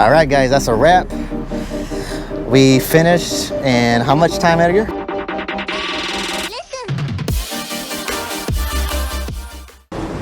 All right, guys, that's a wrap. We finished in how much time, Edgar?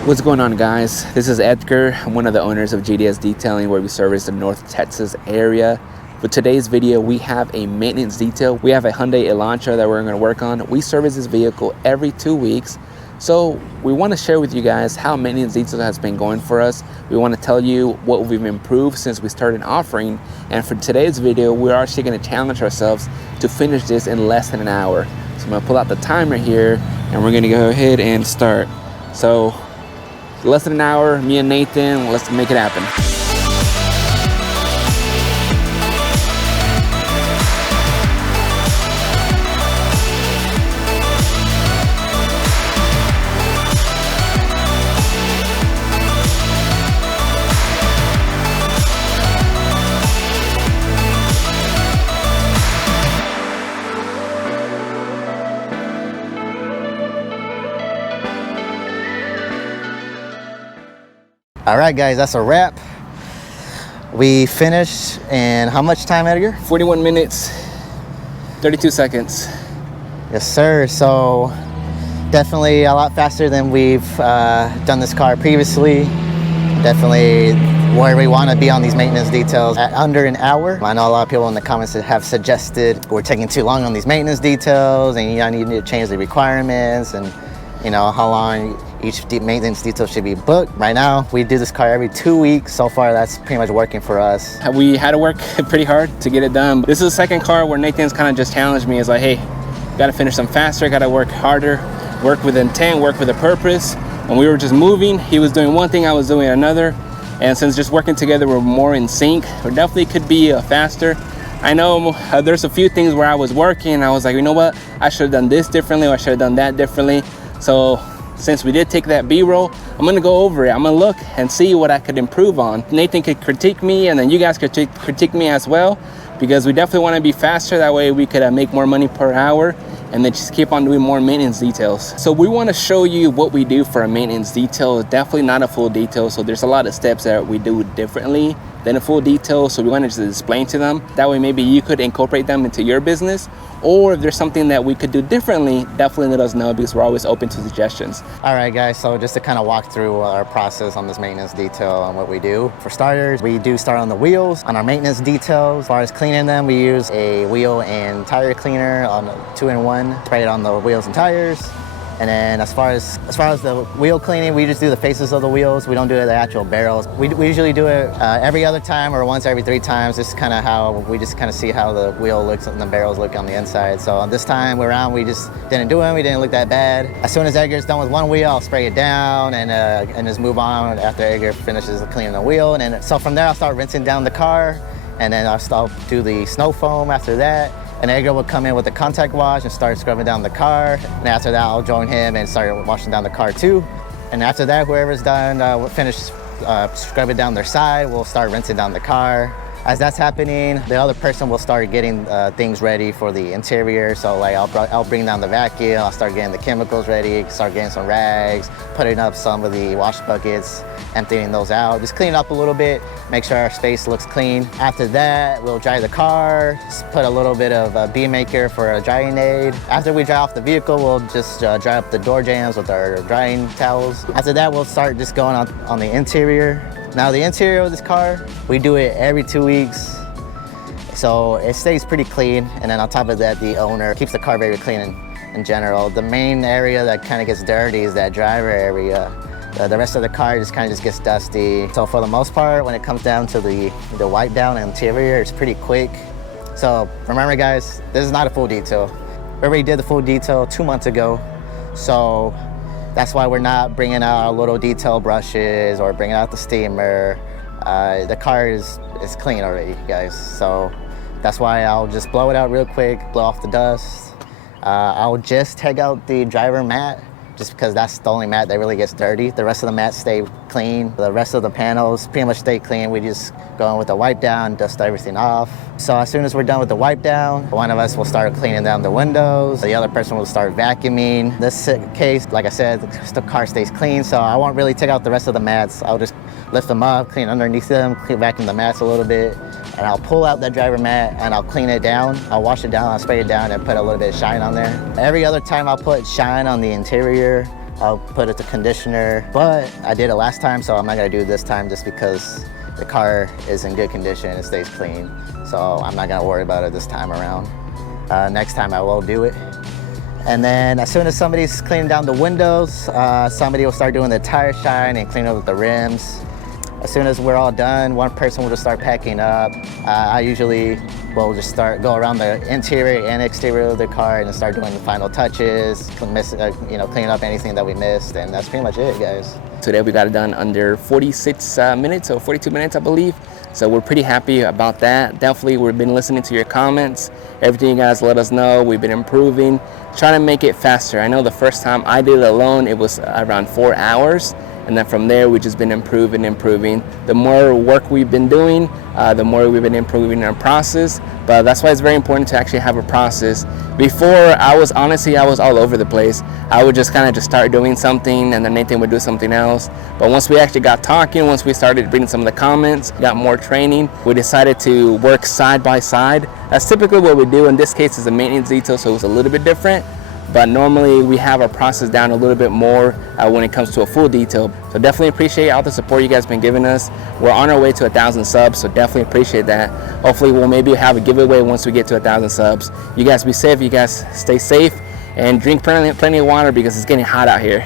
What's going on, guys? This is Edgar. I'm one of the owners of GDS Detailing, where we service the North Texas area. For today's video, we have a maintenance detail. We have a Hyundai Elantra that we're going to work on. We service this vehicle every 2 weeks. So we want to share with you guys how maintenance detail has been going for us. We want to tell you what we've improved since we started offering. And for today's video, we're actually going to challenge ourselves to finish this in less than an hour. So I'm going to pull out the timer here and we're going to go ahead and start. So less than an hour, me and Nathan, let's make it happen. All right, guys, that's a wrap. We finished in how much time, Edgar? 41 minutes, 32 seconds. Yes, sir. So definitely a lot faster than we've done this car previously. Definitely where we want to be on these maintenance details at under an hour. I know a lot of people in the comments have suggested we're taking too long on these maintenance details and I need to change the requirements and how long each maintenance detail should be booked. Right now, we do this car every 2 weeks. So far, that's pretty much working for us. We had to work pretty hard to get it done. This is the second car where Nathan's kind of just challenged me. It's like, hey, gotta finish them faster, gotta work harder, work with intent, work with a purpose. When we were just moving, he was doing one thing, I was doing another. And since just working together, we're more in sync. We definitely could be faster. I know there's a few things where I was working, I was like, you know what? I should have done this differently, or I should have done that differently. So since we did take that B-roll, I'm gonna go over it. I'm gonna look and see what I could improve on. Nathan could critique me and then you guys could critique me as well, because we definitely wanna be faster. That way we could make more money per hour and then just keep on doing more maintenance details. So we wanna show you what we do for a maintenance detail. It's definitely not a full detail. So there's a lot of steps that we do differently than a full detail. So we wanna just explain to them. That way maybe you could incorporate them into your business. Or if there's something that we could do differently, definitely let us know, because we're always open to suggestions. All right, guys, so just to kind of walk through our process on this maintenance detail and what we do. For starters, we do start on the wheels. On our maintenance details, as far as cleaning them, we use a wheel and tire cleaner on a 2-in-1, spray it on the wheels and tires. And then as far as the wheel cleaning, we just do the faces of the wheels. We don't do the actual barrels. We usually do it every other time or once every 3 times. This is kind of how we just kind of see how the wheel looks and the barrels look on the inside. So this time around, we just didn't do it. We didn't look that bad. As soon as Edgar's done with one wheel, I'll spray it down and just move on after Edgar finishes cleaning the wheel. And then, so from there, I'll start rinsing down the car, and then I'll do the snow foam after that. And Edgar will come in with the contact wash and start scrubbing down the car. And after that, I'll join him and start washing down the car too. And after that, whoever's done, we'll finish scrubbing down their side. We'll start rinsing down the car. As that's happening, the other person will start getting things ready for the interior. So like I'll bring down the vacuum, I'll start getting the chemicals ready, start getting some rags, putting up some of the wash buckets, emptying those out, just clean up a little bit, make sure our space looks clean. After that, we'll dry the car, just put a little bit of Bead Maker for a drying aid. After we dry off the vehicle, we'll just dry up the door jambs with our drying towels. After that, we'll start just going on the interior. Now the interior of this car, we do it every 2 weeks. So it stays pretty clean. And then on top of that, the owner keeps the car very clean in general. The main area that kind of gets dirty is that driver area. The rest of the car just kind of gets dusty. So for the most part, when it comes down to the wipe down interior, it's pretty quick. So remember, guys, this is not a full detail. We already did the full detail 2 months ago. So that's why we're not bringing out our little detail brushes or bringing out the steamer. The car is clean already, guys. So that's why I'll just blow it out real quick, blow off the dust. I'll just take out the driver mat, just because that's the only mat that really gets dirty. The rest of the mats stay clean. The rest of the panels pretty much stay clean. We just go in with the wipe down, dust everything off. So as soon as we're done with the wipe down, one of us will start cleaning down the windows. The other person will start vacuuming. In this case, like I said, the car stays clean, so I won't really take out the rest of the mats. I'll just lift them up, clean underneath them, vacuum the mats a little bit. and I'll pull out that driver mat and I'll clean it down. I'll wash it down, I'll spray it down and put a little bit of shine on there. Every other time I'll put shine on the interior, I'll put it to conditioner, but I did it last time, so I'm not gonna do it this time just because the car is in good condition, it stays clean. So I'm not gonna worry about it this time around. Next time I will do it. And then as soon as somebody's cleaning down the windows, somebody will start doing the tire shine and clean up the rims. As soon as we're all done, one person will just start packing up. I usually will just go around the interior and exterior of the car and start doing the final touches, cleaning up anything that we missed, and that's pretty much it, guys. Today we got it done under 46 minutes, or 42 minutes, I believe. So we're pretty happy about that. Definitely, we've been listening to your comments. Everything you guys let us know, we've been improving, trying to make it faster. I know the first time I did it alone, it was around 4 hours. And then from there, we've just been improving. The more work we've been doing, the more we've been improving our process. But that's why it's very important to actually have a process. Before, I was all over the place. I would just kind of start doing something, and then Nathan would do something else. But once we actually got talking, once we started reading some of the comments, got more training, we decided to work side by side. That's typically what we do. In this case, it's a maintenance detail, so it's a little bit different. But normally we have our process down a little bit more when it comes to a full detail. So definitely appreciate all the support you guys been giving us. We're on our way to 1,000 subs, so definitely appreciate that. Hopefully we'll maybe have a giveaway once we get to 1,000 subs. You guys be safe, you guys stay safe, and drink plenty of water because it's getting hot out here.